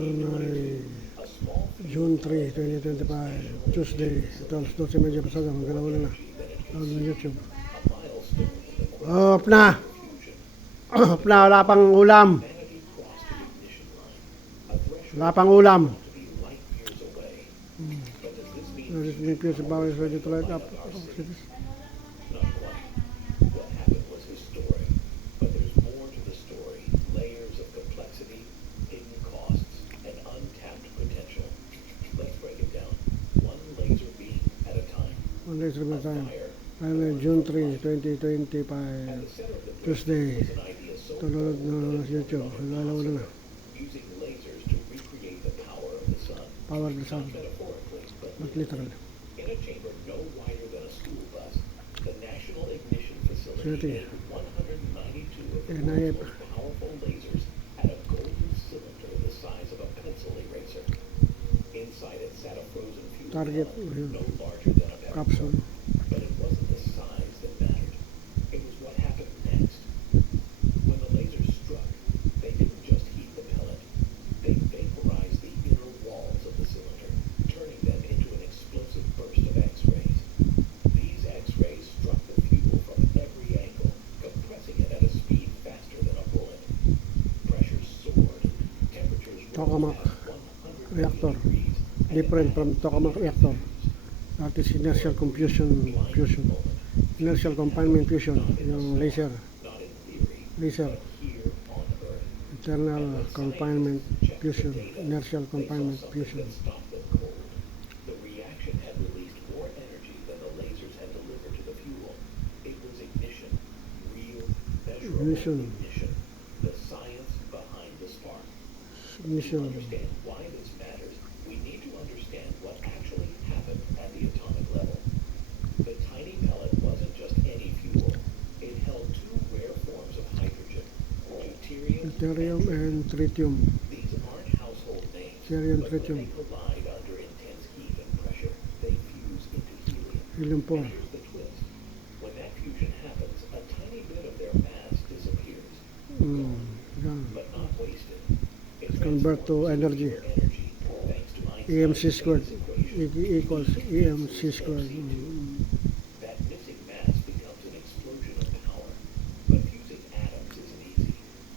Ngayon ay June 3, 2025, Tuesday. Ito alas 12 medyo pasada, magalaw na. Tawag ng YouTube. Off na! Off na, wala pang ulam. Wala pang ulam. This is Nick Pierce, Bowers, ready to light up. One laser at a time. Finally, June 3, 2025, Tuesday. Tunod na YouTube. Nagalaw na. Power of the sun. Not literal. City. NIF. Target. Capsule. But it wasn't the size that mattered. It was what happened next. When the laser struck, they didn't just heat the pellet. They vaporized the inner walls of the cylinder, turning them into an explosive burst of X-rays. These X-rays struck the fuel from every angle, compressing it at a speed faster than a bullet. Pressures soared, temperatures rose Tokamak past 100 reactor. degrees. Different from tokamak reactor. That is inertial fusion. Inertial confinement fusion. Yung laser. Internal confinement fusion. Inertial confinement fusion. The reaction had released more energy than the lasers had delivered to the fuel. It was ignition. Real, measurable Ignition. ignition. The science behind the spark. To Ignition. understand why this matters, we need to understand what actually happened at the atomic level. The tiny pellet wasn't just any fuel. It held two rare forms of hydrogen, Deuterium and tritium. These aren't household names, Deuterium, but when tritium. they collide under intense heat and pressure, they fuse into helium. Helium 4. Here's the twist. When that fusion happens, a tiny bit of their mass disappears, Yan. but not wasted. It's Convert to energy. energy thanks to Einstein's EMC squared. equation. Equals EMC squared. That missing mass becomes an explosion of power. But fusing atoms isn't easy.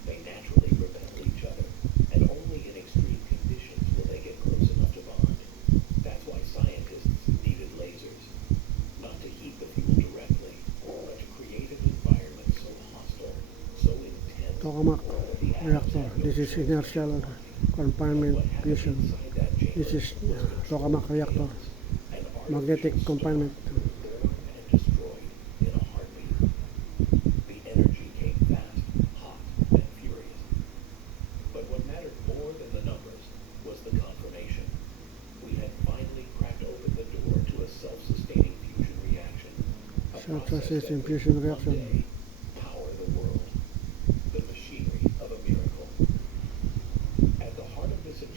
They naturally repel each other, and only in extreme conditions will they get close enough to bond. That's why scientists needed lasers. Not to heat the fuel directly, but to create an environment so hostile, so intense. Tokamak reactor. This is inertial confinement fusion. This is tokamak reactor. Magnetic confinement. Born and destroyed in a heartbeat. The energy came fast, hot, and furious. But what mattered more than the numbers was the confirmation. We had finally cracked open the door to a self-sustaining fusion reaction. A process Self-sustaining that fusion would one reaction. day